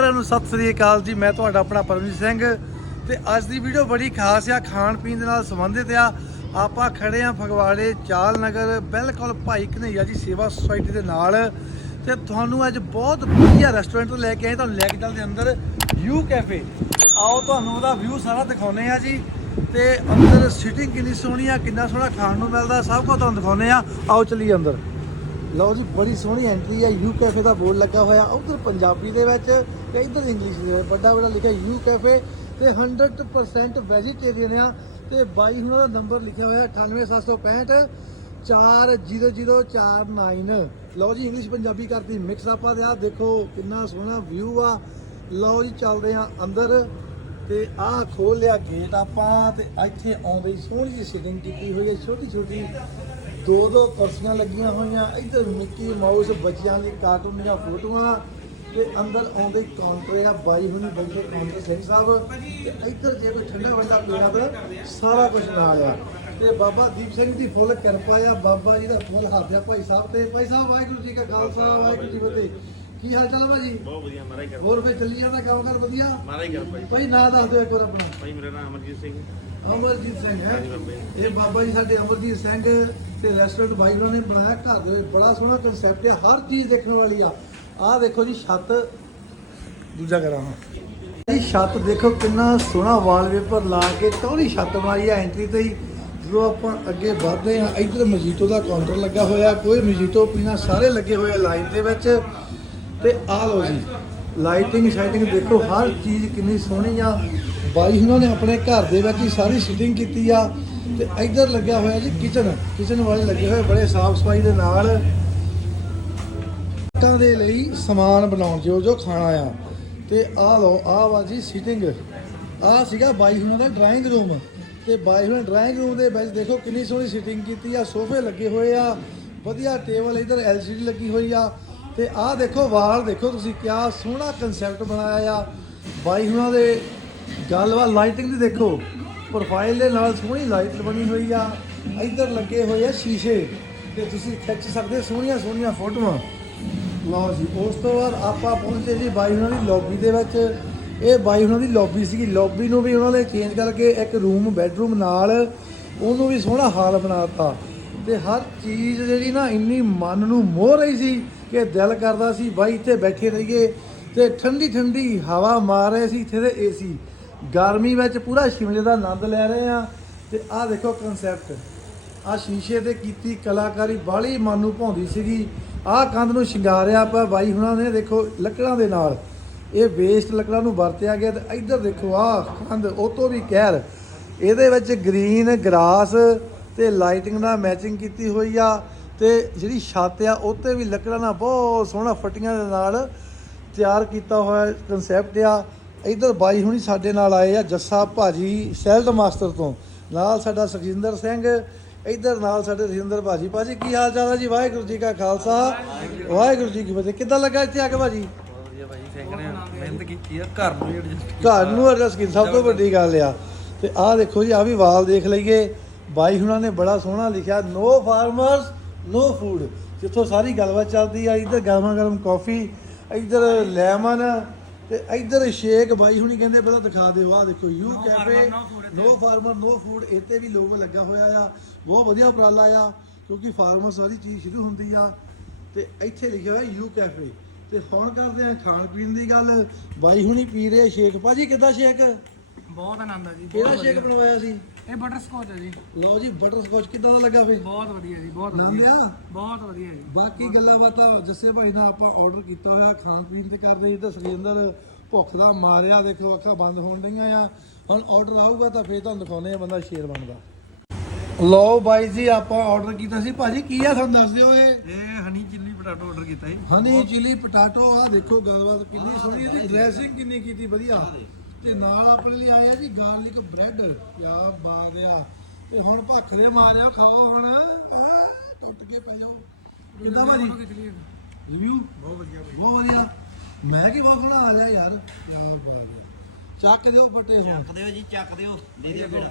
ਸਾਰਿਆਂ ਨੂੰ ਸਤਿ ਸ੍ਰੀ ਅਕਾਲ ਜੀ। ਮੈਂ ਤੁਹਾਡਾ ਆਪਣਾ ਪਰਮਜੀਤ ਸਿੰਘ ਤੇ ਅੱਜ ਦੀ ਵੀਡੀਓ ਬੜੀ ਖਾਸ ਆ, ਖਾਣ ਪੀਣ ਦੇ ਨਾਲ ਸੰਬੰਧਿਤ ਆ। ਆਪਾਂ ਖੜੇ ਆ ਫਗਵਾੜੇ ਚਾਲ ਨਗਰ, ਬਿਲਕੁਲ ਭਾਈ ਕਨਈਆ ਜੀ ਸੇਵਾ ਸੁਸਾਇਟੀ ਦੇ ਨਾਲ। ਤੇ ਤੁਹਾਨੂੰ ਅੱਜ ਬਹੁਤ ਵਧੀਆ ਰੈਸਟੋਰੈਂਟ ਲੈ ਕੇ ਆਏ, ਤੁਹਾਨੂੰ ਲੈ ਕੇ ਚੱਲਦੇ ਅੰਦਰ ਯੂ ਕੈਫੇ ਤੇ ਆਓ ਤੁਹਾਨੂੰ ਉਹਦਾ ਵਿਊ ਸਾਰਾ ਦਿਖਾਉਨੇ ਆ ਜੀ। ਤੇ ਅੰਦਰ ਸਿਟਿੰਗ ਕਿੰਨੀ ਸੋਹਣੀ ਆ, ਕਿੰਨਾ ਸੋਹਣਾ ਖਾਣ ਨੂੰ ਮਿਲਦਾ, ਸਭ ਕੁਝ ਤੁਹਾਨੂੰ ਦਿਖਾਉਨੇ ਆ। ਆਓ ਚੱਲੀਏ ਅੰਦਰ। ਲਓ ਜੀ, ਬੜੀ ਸੋਹਣੀ ਐਂਟਰੀ ਹੈ ਯੂ ਕੈਫੇ ਦਾ ਬੋਰਡ ਲੱਗਾ ਹੋਇਆ, ਉਧਰ ਪੰਜਾਬੀ ਦੇ ਵਿੱਚ ਤੇ ਇੱਧਰ ਇੰਗਲਿਸ਼ ਦੇ ਵਿੱਚ, ਵੱਡਾ ਵੱਡਾ ਲਿਖਿਆ ਯੂ ਕੈਫੇ ਤੇ 100% ਵੈਜੀਟੇਰੀਅਨ ਆ ਤੇ ਬਾਈ ਹੁਣਾਂ ਦਾ ਨੰਬਰ ਲਿਖਿਆ ਹੋਇਆ 98765 40049 ਲਓ ਜੀ ਇੰਗਲਿਸ਼ ਪੰਜਾਬੀ ਕਰਤੀ ਮਿਕਸ ਆਪਾਂ ਦੇ ਆ ਦੇਖੋ ਕਿੰਨਾ ਸੋਹਣਾ ਵਿਊ ਆ। ਲਓ ਜੀ, ਚੱਲਦੇ ਆ ਅੰਦਰ ਤੇ ਆਹ ਖੋਲ ਲਿਆ ਗੇਟ ਆਪਾਂ ਤੇ ਇੱਥੇ ਆਉਂਦੇ ਸੋਹਣੀ ਜਿਹੀ ਸਿਟਿੰਗ ਕੀਤੀ ਹੋਈ ਹੈ ਛੋਟੀ ਛੋਟੀ ਦੋ ਦੋ ਕੁਰਸੀਆਂ ਲੱਗੀਆਂ ਹੋਈਆਂ। ਇੱਧਰ ਮਿੱਕੀ ਮਾਊਸ ਬੱਚਿਆਂ ਦੀ ਕਾਰਟੂਨ ਦੀਆਂ ਫੋਟੋਆਂ ਤੇ ਅੰਦਰ ਆਉਂਦੇ ਕਾਊਂਟਰ ਆ। ਬਾਈ ਹੁਣੀ ਬੈਠੇ ਕਾਊਂਟਰ ਸਿੰਘ ਸਾਹਿਬ। ਤੇ ਇੱਧਰ ਜੇ ਕੋਈ ਠੰਡਾ ਵੰਡਾ ਪੀਣਾ ਤਾਂ ਸਾਰਾ ਕੁਝ ਨਾਲ ਆ। ਤੇ ਬਾਬਾ ਦੀਪ ਸਿੰਘ ਦੀ ਫੁੱਲ ਕਿਰਪਾ ਆ। ਬਾਬਾ ਜੀ ਦਾ ਫੁੱਲ ਹੱਥ ਆ ਭਾਈ ਸਾਹਿਬ ਤੇ। ਭਾਈ ਸਾਹਿਬ ਵਾਹਿਗੁਰੂ ਜੀ ਕਾ ਖਾਲਸਾ ਵਾਹਿਗੁਰੂ ਜੀ ਫਤਿਹ। ਕੀ ਹਾਲ ਚਾਲ ਭਾਜੀ ਬਹੁਤ ਵਧੀਆ ਕਰ ਹੋਰ ਫੇ ਚੱਲੀ ਜਾਂਦਾ ਕੰਮ ਕਰ ਵਧੀਆ? ਮਾਰਾ ਹੀ ਕਰ ਭਾਈ ਭਾਈ ਨਾਂ ਦੱਸ ਦਿਓ ਇੱਕ ਵਾਰ ਆਪਣਾ। ਭਾਈ ਮੇਰਾ ਨਾਮ ਅਮਰਜੀਤ ਸਿੰਘ। ਅਮਰਜੀਤ ਸਿੰਘ ਹੈ। ਇਹ ਬਾਬਾ ਜੀ ਸਾਡੇ ਅਮਰਜੀਤ ਸਿੰਘ ਤੇ ਰੈਸਟੋਰੈਂਟ ਬਾਈ ਉਹਨਾਂ ਨੇ ਬਣਾਇਆ। ਘਰ ਦੇ ਵਿੱਚ ਬੜਾ ਸੋਹਣਾ ਕਨਸੈਪਟ ਹੈ ਹਰ ਚੀਜ਼ ਦੇਖਣ ਵਾਲੀ ਆ। ਆਹ ਦੇਖੋ ਜੀ, ਛੱਤ। ਦੂਜਾ ਕਰਾਂ ਹਾਂ। ਇਹ ਛੱਤ ਦੇਖੋ ਕਿੰਨਾ ਸੋਹਣਾ ਵਾਲਪੇਪਰ ਲਾ ਕੇ ਟੌਰੀ ਛੱਤ ਬਣਾਈ ਆ। ਐਂਟਰੀ ਤੇ ਹੀ ਜਦੋਂ ਆਪਾਂ ਅੱਗੇ ਵਧਦੇ ਆ, ਇੱਧਰ ਮਜੀਟੋ ਦਾ ਕਾਊਂਟਰ ਲੱਗਾ ਹੋਇਆ। ਕੋਈ ਮਜੀਟੋ ਪੀਣਾ, ਸਾਰੇ ਲੱਗੇ ਹੋਏ ਆ ਲਾਈਨ ਦੇ ਵਿੱਚ। ਤੇ ਆਹ ਲਓ ਜੀ ਲਾਈਟਿੰਗ ਸ਼ਾਈਟਿੰਗ ਦੇਖੋ, ਹਰ ਚੀਜ਼ ਕਿੰਨੀ ਸੋਹਣੀ ਆ। ਬਾਈ ਉਹਨਾਂ ਨੇ ਆਪਣੇ ਘਰ ਦੇ ਵਿੱਚ ਹੀ ਸਾਰੀ ਸਿਟਿੰਗ ਕੀਤੀ ਆ ਤੇ ਇੱਧਰ ਲੱਗਿਆ ਹੋਇਆ ਜੀ ਕਿਚਨ ਕਿਚਨ ਵਾਲੇ ਲੱਗੇ ਹੋਏ ਬੜੇ ਸਾਫ਼ ਸਫ਼ਾਈ ਦੇ ਨਾਲ। ਲੋਕਾਂ ਦੇ ਲਈ ਸਮਾਨ ਬਣਾਉਣ ਜੋ ਜੋ ਖਾਣਾ ਆ। ਤੇ ਆਹ ਲਓ, ਆਹ ਵਾ ਜੀ ਸਿਟਿੰਗ ਆਹ ਸੀਗਾ ਬਾਈ ਹੁਣਾਂ ਦਾ ਡਰਾਇੰਗ ਰੂਮ ਤੇ ਬਾਈ ਹੁਣਾਂ ਡਰਾਇੰਗ ਰੂਮ ਦੇ ਵਿੱਚ ਦੇਖੋ ਕਿੰਨੀ ਸੋਹਣੀ ਸਿਟਿੰਗ ਕੀਤੀ ਆ, ਸੋਫੇ ਲੱਗੇ ਹੋਏ ਆ, ਵਧੀਆ ਟੇਬਲ ਇਧਰ ਐਲਸੀਡੀ ਲੱਗੀ ਹੋਈ ਆ। ਤੇ ਆਹ ਦੇਖੋ ਵਾਲ ਦੇਖੋ ਤੁਸੀਂ ਕਿਆ ਸੋਹਣਾ ਕਨਸੈਪਟ ਬਣਾਇਆ ਆ। ਬਾਈ ਹੁਣਾਂ ਦੇ ਗੱਲਬਾਤ ਲਾਈਟਿੰਗ ਦੀ ਦੇਖੋ। ਪ੍ਰੋਫਾਈਲ ਦੇ ਨਾਲ ਸੋਹਣੀ ਲਾਈਟ ਬਣੀ ਹੋਈ ਆ। ਇੱਧਰ ਲੱਗੇ ਹੋਏ ਆ ਸ਼ੀਸ਼ੇ। ਤੇ ਤੁਸੀਂ ਖਿੱਚ ਸਕਦੇ ਸੋਹਣੀਆਂ ਸੋਹਣੀਆਂ ਫੋਟੋਆਂ। ਲਓ ਜੀ, ਉਸ ਤੋਂ ਬਾਅਦ ਆਪਾਂ ਪਹੁੰਚੇ ਜੀ ਬਾਈ ਉਹਨਾਂ ਦੀ ਲੌਬੀ ਦੇ ਵਿੱਚ। ਇਹ ਬਾਈ ਉਹਨਾਂ ਦੀ ਲੌਬੀ ਸੀਗੀ। ਲੌਬੀ ਨੂੰ ਵੀ ਉਹਨਾਂ ਨੇ ਚੇਂਜ ਕਰਕੇ ਇੱਕ ਰੂਮ ਬੈੱਡਰੂਮ ਨਾਲ ਉਹਨੂੰ ਵੀ ਸੋਹਣਾ ਹਾਲ ਬਣਾਤਾ। ਤੇ ਹਰ ਚੀਜ਼ ਜਿਹੜੀ ਨਾ ਇੰਨੀ ਮਨ ਨੂੰ ਮੋਹ ਰਹੀ ਸੀ ਕਿ ਦਿਲ ਕਰਦਾ ਸੀ। ਬਾਈ ਇੱਥੇ ਬੈਠੇ ਰਹੀਏ ਤੇ ਠੰਡੀ ਠੰਡੀ ਹਵਾ ਮਾਰ ਰਹੇ ਸੀ। ਇੱਥੇ ਦੇ ਏਸੀ ਗਰਮੀ ਵਿੱਚ ਪੂਰਾ ਸ਼ਿਮਲੇ ਦਾ ਆਨੰਦ ਲੈ ਰਹੇ ਆ ਤੇ ਆਹ ਦੇਖੋ ਕਨਸੈਪਟ ਆ ਸ਼ੀਸ਼ੇ ਤੇ ਕੀਤੀ ਕਲਾਕਾਰੀ ਬਾਹਲੀ ਮਨ ਨੂੰ ਭਾਉਂਦੀ ਸੀਗੀ। ਆਹ ਕੰਧ ਨੂੰ ਸ਼ਿੰਗਾਰਿਆ ਪਿਆ ਬਾਈ ਹੁਣਾਂ ਨੇ, ਦੇਖੋ ਲੱਕੜਾਂ ਦੇ ਨਾਲ। ਇਹ ਵੇਸਟ ਲੱਕੜਾਂ ਨੂੰ ਵਰਤਿਆ ਗਿਆ ਤੇ ਇੱਧਰ ਦੇਖੋ ਆਹ ਕੰਧ, ਉਹ ਤੋਂ ਵੀ ਕਹਿਰ ਇਹਦੇ ਵਿੱਚ ਗ੍ਰੀਨ ਗ੍ਰਾਸ ਤੇ ਲਾਈਟਿੰਗ ਨਾਲ ਮੈਚਿੰਗ ਕੀਤੀ ਹੋਈ ਆ ਤੇ ਜਿਹੜੀ ਛੱਤ ਆ ਉਹ ਤੇ ਵੀ ਲੱਕੜਾਂ ਨਾਲ ਬਹੁਤ ਸੋਹਣਾ ਫੱਟੀਆਂ ਦੇ ਨਾਲ ਤਿਆਰ ਕੀਤਾ ਹੋਇਆ ਕਨਸੈਪਟ ਆ। ਇੱਧਰ ਬਾਈ ਹੁਣੀ ਸਾਡੇ ਨਾਲ ਆਏ ਆ ਜੱਸਾ ਭਾਜੀ ਸੈਲਟ ਮਾਸਟਰ ਤੋਂ। ਨਾਲ ਸਾਡਾ ਸੁਖਜਿੰਦਰ ਸਿੰਘ ਇੱਧਰ ਨਾਲ ਸਾਡੇ ਰਜਿੰਦਰ ਭਾਜੀ। ਭਾਜੀ ਕੀ ਹਾਲ ਚਾਲ ਹੈ ਜੀ? ਵਾਹਿਗੁਰੂ ਜੀ ਕਾ ਖਾਲਸਾ। ਵਾਹਿਗੁਰੂ ਜੀ ਕੀ ਫਤਿਹ। ਕਿੱਦਾਂ ਲੱਗਾ ਇੱਥੇ ਆ ਕੇ ਭਾਜੀ? ਮਿਹਨਤ ਕੀਤੀ ਆ ਘਰ ਨੂੰ ਐਡਜਸਟ ਘਰ ਨੂੰ ਐਡਜਸਟ ਕੀਤੀ। ਸਭ ਤੋਂ ਵੱਡੀ ਗੱਲ ਆ। ਤੇ ਆਹ ਦੇਖੋ ਜੀ ਆ ਵੀ ਵਾਲ ਦੇਖ ਲਈਏ। ਬਾਈ ਹੁਣਾਂ ਨੇ ਬੜਾ ਸੋਹਣਾ ਲਿਖਿਆ ਨੋ ਫਾਰਮਰਸ ਨੋ ਫੂਡ ਜਿੱਥੋਂ ਸਾਰੀ ਗੱਲਬਾਤ ਚੱਲਦੀ ਆ ਇੱਧਰ ਗਰਮਾ ਗਰਮ ਕਾਫੀ ਇੱਧਰ ਲੈਮਨ ਤੇ ਇੱਧਰ ਸ਼ੇਕ ਬਾਈ ਹੁਣੀ ਕਹਿੰਦੇ ਪਹਿਲਾਂ ਦਿਖਾ ਦਿਓ ਆਹ ਦੇਖੋ U cafe no farmer no food ਇੱਥੇ ਵੀ ਲੋਗੋ ਲੱਗਾ ਹੋਇਆ ਆ ਬਹੁਤ ਵਧੀਆ ਉਪਰਾਲਾ ਆ ਕਿਉਂਕਿ ਫਾਰਮਰ ਸਾਰੀ ਚੀਜ਼ ਸ਼ੁਰੂ ਹੁੰਦੀ ਆ ਤੇ ਇੱਥੇ ਲਿਖਿਆ ਹੋਇਆ ਯੂ ਕੈਫੇ। ਤੇ ਹੁਣ ਕਰਦੇ ਆ ਖਾਣ ਪੀਣ ਦੀ ਗੱਲ ਬਾਈ ਹੁਣੀ ਪੀ ਰਹੇ ਆ ਸ਼ੇਕ ਭਾਜੀ ਕਿੱਦਾਂ ਸ਼ੇਕ ਬਹੁਤ ਆਨੰਦ ਆ ਜੀ ਕਿਹੜਾ ਸ਼ੇਕ ਬਣਵਾਇਆ ਸੀ? ਇਹ ਬਟਰ ਸਕੋਚ ਹੈ ਜੀ। ਲਓ ਜੀ ਬਟਰ ਸਕੌਚ ਕਿੱਦਾਂ ਦਾ ਲੱਗਾ ਫੇ ਬਹੁਤ ਵਧੀਆ ਜੀ ਬਹੁਤ ਆਨੰਦ ਵਧੀਆ। ਆ ਬਹੁਤ ਵਧੀਆ ਜੀ। ਬਾਕੀ ਗੱਲਾਂ ਬਾਤਾਂ ਜੱਸੇ ਭਾਈ ਨਾਲ ਆਪਾਂ ਆਰਡਰ ਕੀਤਾ ਹੋਇਆ ਖਾਣ ਪੀਣ ਤੇ ਕਰ ਰਹੇ ਤਾਂ ਸੁਖਿੰਦਰ ਭੁੱਖ ਦਾ ਮਾਰਿਆ ਦੇਖੋ ਅੱਖਾਂ ਬੰਦ ਹੋਣ ਡਈਆਂ ਆ। ਹੁਣ ਆਰਡਰ ਆਊਗਾ ਤਾਂ ਫੇਰ ਤੁਹਾਨੂੰ ਦਿਖਾਉਨੇ ਆ ਬੰਦਾ ਸ਼ੇਰ ਬਣਦਾ। ਲਓ ਬਾਈ ਜੀ ਆਪਾਂ ਆਰਡਰ ਕੀਤਾ ਸੀ। ਭਾਜੀ ਕੀ ਆ ਤੁਹਾਨੂੰ ਦੱਸ ਦਿਓ ਇਹ? ਇਹ ਹਨੀ ਚਿੱਲੀ ਪਟਾਟੋ ਆਰਡਰ ਕੀਤਾ ਸੀ ਹਨੀ ਚਿਲੀ ਪਟਾਟੋ ਆ ਦੇਖੋ ਗੱਲਬਾਤ ਕਿੰਨੀ ਸੋਹਣੀ ਇਹਦੀ ਡਰੈਸਿੰਗ ਕਿੰਨੀ ਕੀਤੀ ਵਧੀਆ। ਤੇ ਨਾਲ ਆਪਣੇ ਲਈ ਆਇਆ ਜੀ ਗਾਰਲਿਕ ਬ੍ਰੈਡ। ਕਿਆ ਬਾਤ ਆ। ਤੇ ਹੁਣ ਭੱਖ ਦੇ ਮਾਰਿਆ ਖਾਓ ਹੁਣ। ਆਹ, ਟੁੱਟ ਕੇ ਪੈ ਜਾਓ। ਕਿੱਦਾਂ ਭਾਜੀ? ਰਿਵਿਊ ਬਹੁਤ ਵਧੀਆ ਬਹੁਤ ਵਧੀਆ। ਮੈਂ ਕੀ ਬਹੁਤ ਬਣਾ ਲਿਆ ਯਾਰ। ਚੱਕ ਦਿਓ ਬਟੇ ਹੁਣ। ਚੱਕ ਦਿਓ ਜੀ ਚੱਕ ਦਿਓ। ਦੇ ਦਿਓ ਬੇੜਾ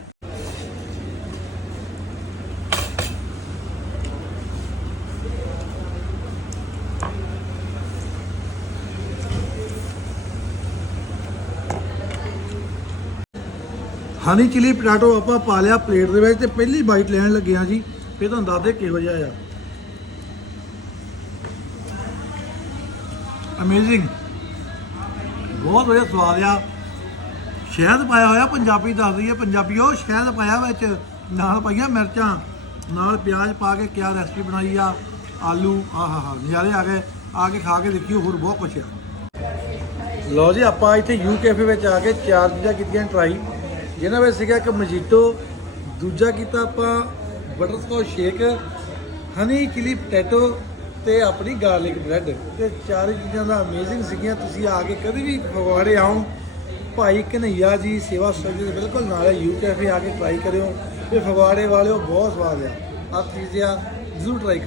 ਹਨੀ ਚਿਲੀ ਪਟਾਟੋ ਆਪਾਂ ਪਾ ਲਿਆ ਪਲੇਟ ਦੇ ਵਿੱਚ ਤੇ ਪਹਿਲੀ ਬਾਈਟ ਲੈਣ ਲੱਗੇ ਆ ਜੀ। ਫਿਰ ਤੁਹਾਨੂੰ ਦੱਸਦੇ ਕਿਹੋ ਜਿਹਾ ਆ। ਅਮੇਜ਼ਿੰਗ ਬਹੁਤ ਵਧੀਆ ਸਵਾਦ ਆ। ਸ਼ਹਿਦ ਪਾਇਆ ਹੋਇਆ, ਪੰਜਾਬੀ ਦੱਸਦੀ ਹੈ ਪੰਜਾਬੀਓ ਸ਼ਹਿਦ ਪਾਇਆ ਵਿੱਚ, ਨਾਲ ਪਾਈਆਂ ਮਿਰਚਾਂ, ਨਾਲ ਪਿਆਜ਼ ਪਾ ਕੇ ਕਿਆ ਰੈਸਪੀ ਬਣਾਈ ਆ, ਆਲੂ ਆਹਾ ਨਜ਼ਾਰੇ ਆ ਗਏ। ਆ ਕੇ ਖਾ ਕੇ ਦੇਖਿਓ, ਹੋਰ ਬਹੁਤ ਕੁਛ ਆ। ਲਓ ਜੀ, ਆਪਾਂ ਇੱਥੇ ਯੂ ਕੈਫੇ ਵਿੱਚ ਆ ਕੇ ਚਾਰ ਚੀਜ਼ਾਂ ਕੀਤੀਆਂ ਟਰਾਈ ਜਿਹਨਾਂ ਵਿੱਚ ਸੀਗਾ ਇੱਕ ਮਜੀਟੋ ਦੂਜਾ ਕੀਤਾ ਆਪਾਂ butterscotch shake honey chilli potato ਤੇ ਆਪਣੀ ਗਾਰਲਿਕ ਬ੍ਰੈਡ ਤੇ ਚਾਰ ਚੀਜ਼ਾਂ ਦਾ ਅਮੇਜ਼ਿੰਗ ਸੀਗੀਆਂ, ਤੁਸੀਂ ਆ ਕੇ ਕਦੇ ਵੀ ਫਗਵਾੜੇ ਆਓ ਭਾਈ ਕਨਈਆ ਜੀ ਸੇਵਾ ਸਟੱਡੀ ਦੇ ਬਿਲਕੁਲ ਨਾਲ ਹੈ ਯੂ ਕੈਫੇ ਆ ਕੇ ਟਰਾਈ ਕਰਿਓ। ਤੇ ਫਗਵਾੜੇ ਵਾਲਿਓ ਬਹੁਤ ਸਵਾਦ ਆ। ਆਪ ਚੀਜ਼ਾਂ ਜ਼ਰੂਰ ਟਰਾਈ